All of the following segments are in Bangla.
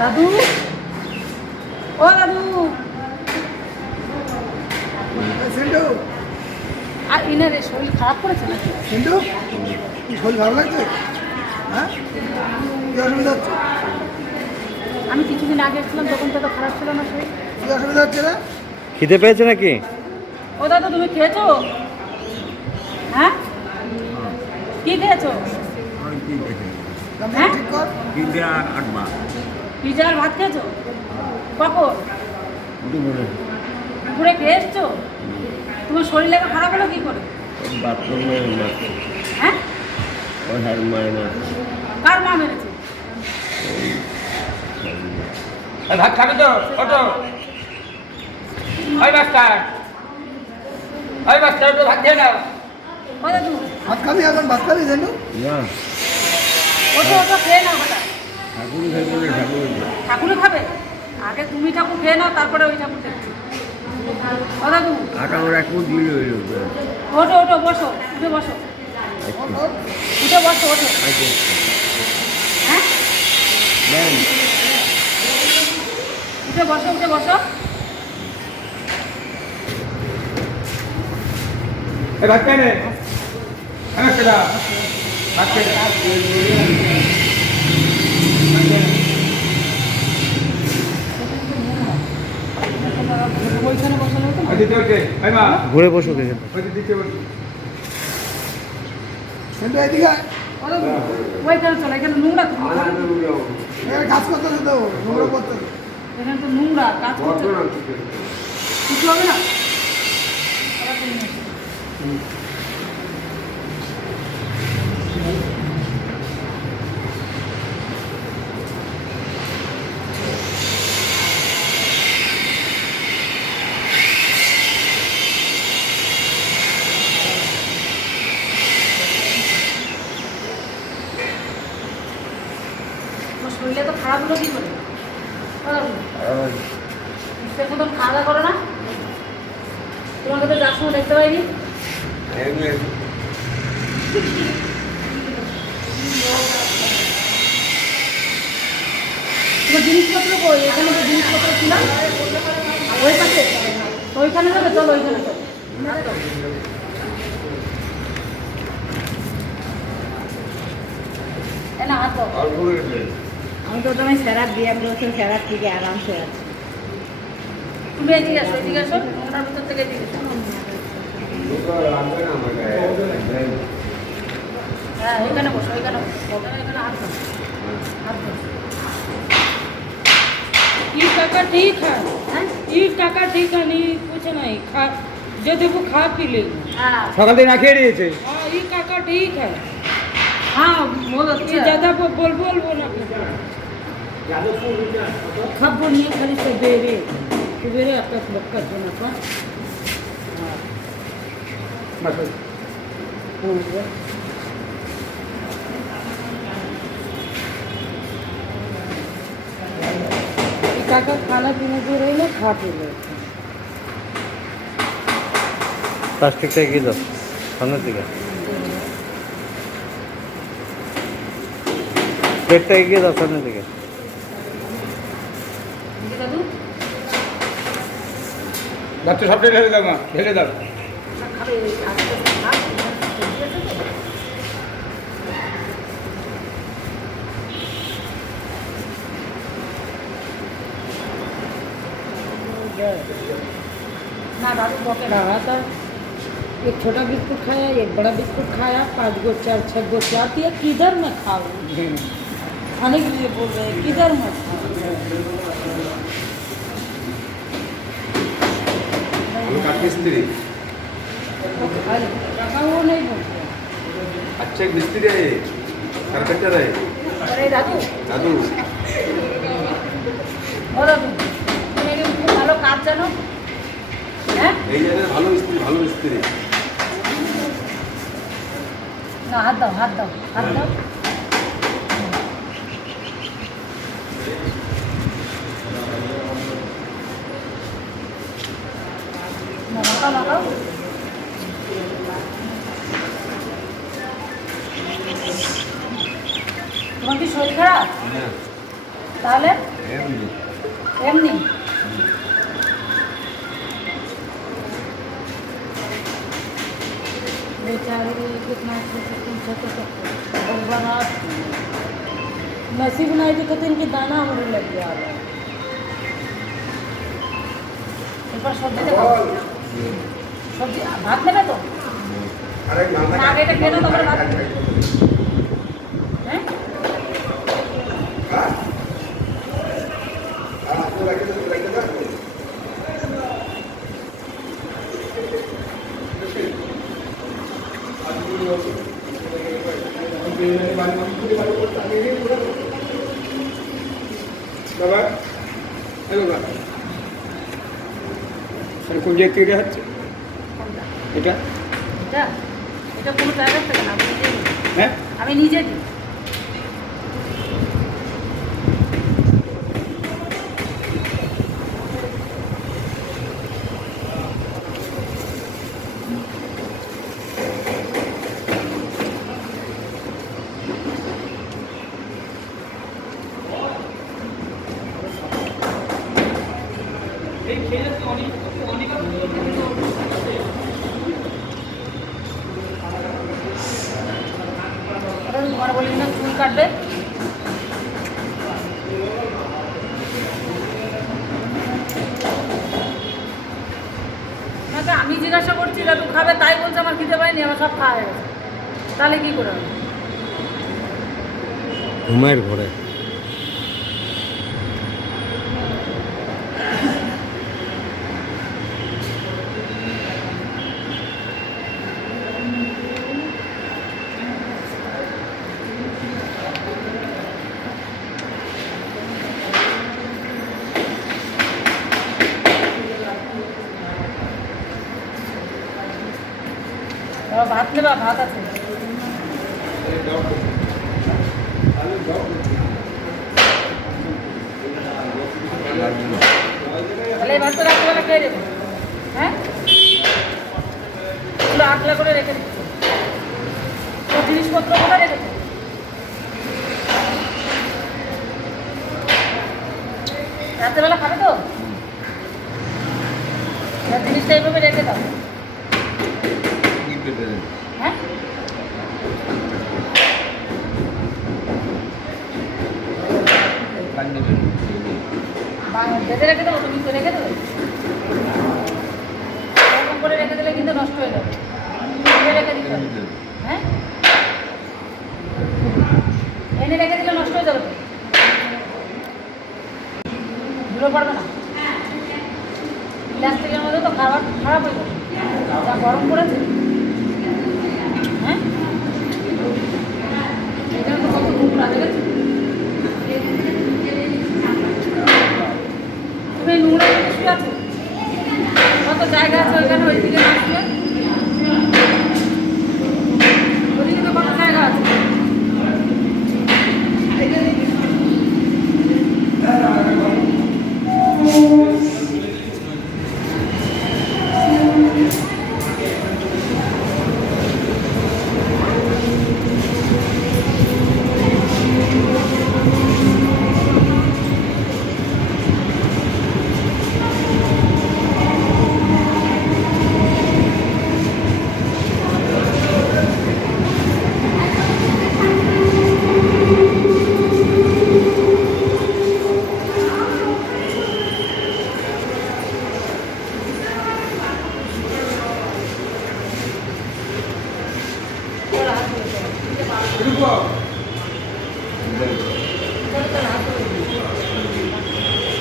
দাদু, ও দাদু, সিন্টু, আর ইনারে শরীর খারাপ করেছে নাকি? সিন্টু, কি শরীর ভালো লাগছে? হ্যাঁ, কি অসুবিধা হচ্ছে? আমি কিছুদিন আগে এসেছিলাম তখন তো খারাপ ছিল না শরীর। কি অসুবিধা হচ্ছে রে? খিদে পেয়েছে নাকি? ও দাদু, তুমি খেয়েছো? হ্যাঁ, কি খেয়েছো? দামটা হ্যাঁ? ঠিক কর। পিজা আর ভাত খেয়েছো? কখন? দুপুরে খেয়ে এসছো? তোমার শরীর লাগা খারাপ হলো কি করে? হ্যাঁ, কার মা মেরেছে? ভাত খাবে তো কত ওই মাস্টার একটু ভাত খেয়ে নাও। ও দাদু, ভাত খাবি এখন? ভাত খাবি সিন্টু? ওঠো ওঠো, খেয়ে নাও ওটা। ঠাকুরে খাবে? আগে তুমি ঠাকুর খেয়ে নাও, তারপরে ওই ঠাকুর দেখছি। ও দাদু, ওঠো ওঠো, বসো, উঠে বসো, উঠে বসো, ওঠো। হ্যাঁ, উঠে বসো, উঠে বসো। ভাত খেয়ে নে হ্যাঁ সেটা ভাত খেয়ে নে। ওইখানে বসানো হতো না? ওই দিতে হচ্ছে ওই মা ঘুরে বসুক এখানে। ওই দিতে হচ্ছে সিন্টু এদিকে আয়। ও দাদু, ওইখানে চলো, এখানে নোংরা তো। এখানে কাজ করতে হবে তো, নোংরা করতে হবে। এখানে তো নোংরা, কাজ করছে। কিছু হবে না? আবার তুমি এসো। তোমার শরীরে তো খারাপ হলো কি করে? ও দাদু, সে মতন খাওয়া দাওয়া করো না? তোমাকে তো যার সময় দেখতে পাইনি। তোমার জিনিসপত্র কই? এখানে তো জিনিসপত্র ছিল ওই পাশে, ওইখানে যাবে, চলো ওইখানে চলো। এ না, হাত দাও। আমি তো তোমায় স্যারাত দিয়ে আমি বলছি স্যারাত থেকে আরামসে আছে। তুমি এদিকে আসো, এদিকে আসো, ওনার ভিতর থেকে এদিকে এসো। হ্যাঁ, ওইখানে বসো, ওইখানে বসো, এখানে হাত দাও, হাত দাও। ये काका ठीक है, হ্যাঁ, ये काका ठीक है, नहीं कुछ नहीं खा जो देखो खा पी लेंगे। হ্যাঁ, সকাল থেকে না খেয়ে নিয়েছে हाँ ये काका ठीक है, হ্যাঁ, বলো ये ज़्यादा बोल ना খাবো নিয়ে খালি সবেরে সবেরে একটা বক্কা শোনা পা काका खाना पीना जो रही ना खा पी ले। প্লাস্টিকটা এগিয়ে দাও সামনের দিকে। প্লেটটা এগিয়ে দাও সামনের দিকে। দাদু, ভাতটা সবটাই ঢেলে দাও মা ঢেলে দাও খাবে, আস্তে আস্তে খাও। ना दादू बके ना। कहा था एक छोटा बिस्कुट खाया, एक बड़ा बिस्कुट खाया, 5 गो 4 6 गो चाहती है, किधर मैं खाऊँ? खाने के लिए बोल रहे हैं, किधर मैं खाऊँ? মিস্ত্রি तो खा ले। काका वो नहीं बोलते। আচ্ছা এক মিস্ত্রি আছে কারপেন্টার আছে अरे दादू, দাদু ও দাদু, তুমি এরকম খুব ভালো কাজ জানো? হ্যাঁ, এই জায়গায় ভালো মিস্ত্রি না হাত দাও, হাত দাও, হাত দাও। না, লাগাও, লাগাও। তোমার কি শরীর খারাপ? তাহলে এমনি এমনি बेचारे कितना अच्छा तो बड़ा नसीब बनाई थी कहते इनकी दाना हमारे लग गया এরপর সবজিতে খাবো সবজি ভাত নেবে তো আরে না না আগে এটা খেয়ে নাও তারপরে ভাত নেবে। হ্যাঁ বাবা হ্যালো বাবা কোন জায়গা থেকে হচ্ছে কোনটা? এটা এটা এটা কোনো জায়গা থেকে না, আমি নিজে দিই। হ্যাঁ আমি নিজে দিই। ওটা তোমার বলি না চুল কাটবে না, আমি জিজ্ঞাসা করছি দাদু খাবে, তাই বলছে আমার খিদে পাইনি, আমার সব খাওয়া হয়ে গেছে। তাহলে কি করে হবে? ঘুমের ঘরে বাবা, ভাত নেবা? ভাত আছে। তাহলে এই ভাতটা রাত্রিবেলা খেয়ে দেবো। হ্যাঁ, এগুলো আগলা করে রেখে দিচ্ছি। তো জিনিসপত্র কোথায় রেখেছো? রাত্রেবেলা খাবে তো? জিনিসটা এইভাবে রেখে দাও। হ্যাঁ, বেঁধে রেখে দেবো, তুমি তো রেখে দেবে। এরকম করে রেখে দিলে কিন্তু নষ্ট হয়ে যাবে। এনে রেখে দিতে হবে। হ্যাঁ, এনে রেখে দিলে নষ্ট হয়ে যাবে তো, ধুলো পড়বে না। প্লাস্টিকের মধ্যে তো খাবার খারাপ হয়ে যাবে, যা গরম পড়েছে। হ্যাঁ, এখানে তো কত নোংরা দেখেছো? তুমি নোংরা শুয়ে আছো, কত জায়গা আছে ওইখানে, ওইদিকে না শুয়ে ওদিকে তো কত জায়গা আছে।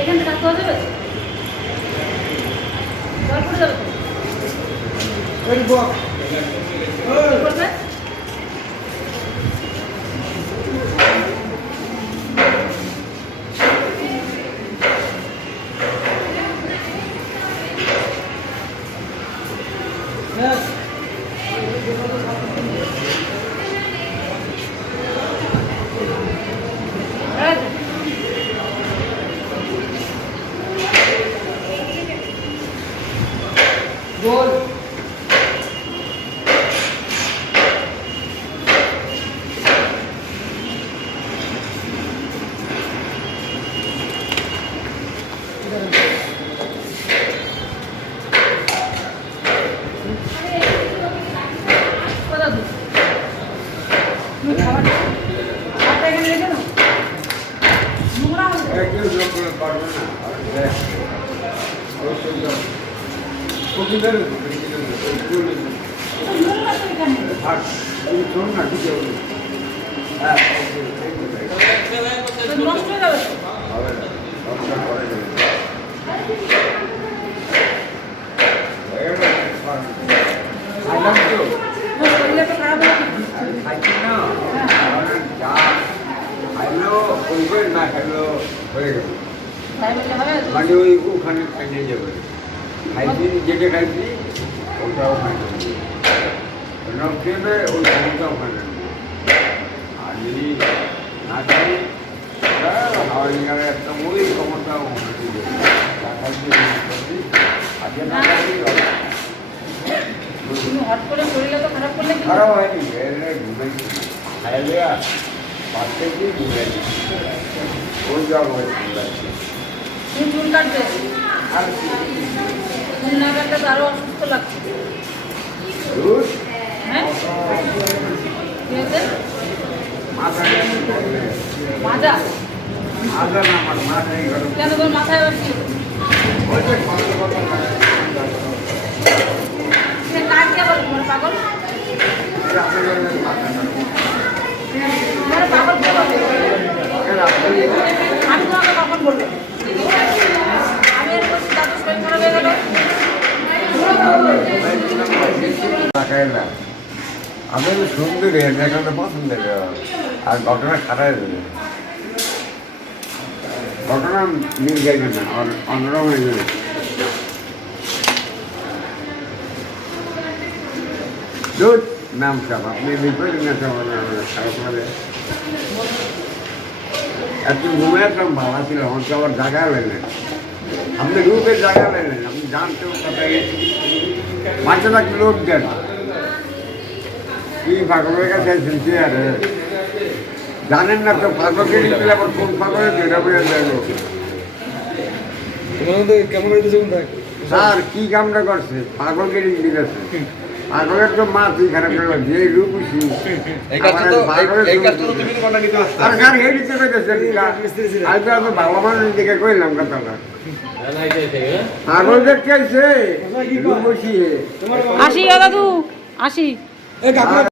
এখান থেকে রাখতে হবে, জল পড়ে যাবে তো। কি করবে? পারবে না প্রতিদিন আর তুমি শোন না ঠিক আছে হ্যাঁ নষ্ট হয়ে যাবে তো। হবে না অবস্থা করে দেবে খাইলাম তো আমার শরীরে তো খারাপ হয়ে গেছে। খাইছি না যা খাইলো ওই করে না খাইলো হয়ে গেল তাই বললে হবে? মানে ওই ওখানে খাইয়ে যাবে খাইছি যেটা খাইছি ওটাও খাইছি খেলে ওই খাইটাও খাইলে আর যদি না খাই হাওয়া নিয়ে একটা ওই ক্ষমতাও আজকে না খাইছি তুমি হট করে শরীরে তো খারাপ করলে কি খারাপ হয়নি ঘুমাইছি খাইলে পাঁচটা দিয়ে ঘুমাইছি ওই জল হয়েছে তুমি চুল কাটবে, আর চুল না কাটলে তো আরো অসুস্থ লাগছে। দুধ হ্যাঁ কি হয়েছে? মাথা মাজা? মাথা না আমার মাথায় গরম কেন তোর মাথায় আবার কি? ওই যে কথা কথা সে কার কে বলে তোমার পাগল? তোমার পাগল কে বলে? আমি তোমাকে কখন বলবো? আমি এর বলছি দাদু শরীর খারাপ হয়ে গেল। আমি সুন্দরী এখানে পছন্দের আর ঘটনা খারাপ হয়ে ঘটনা মিল যাইবে না অন্যরকম হয়ে যাবে দুধ নাম সব আপনি বিপরীত না সব খারাপ করে এত ঘুমে একদম ভালো ছিল আমার তো আবার জায়গা লাগলেন আপনি রূপের জায়গা লাগলেন আপনি জানতেও কথা মাঝে থাকলে লোক দেন কি পাগলের কাছে শুনছি আরে জানেন না তো পাগলকে দিলে আবার কোন পাগলের যেটা বোঝা যায় তোমার মধ্যে কেমন হইতেছে কোন থাক স্যার কি কামটা করছে পাগলকে দিয়েছে পাগলের তো মা তুই খারাপ করলো যে রূপসী আর স্যার হেঁটে পেতেছে আমি তো আমি বাবা মানুষ দিকে কইলাম কথাটা পাগল দেখতে রূপসী আসি দাদু আসি এ কাকুরা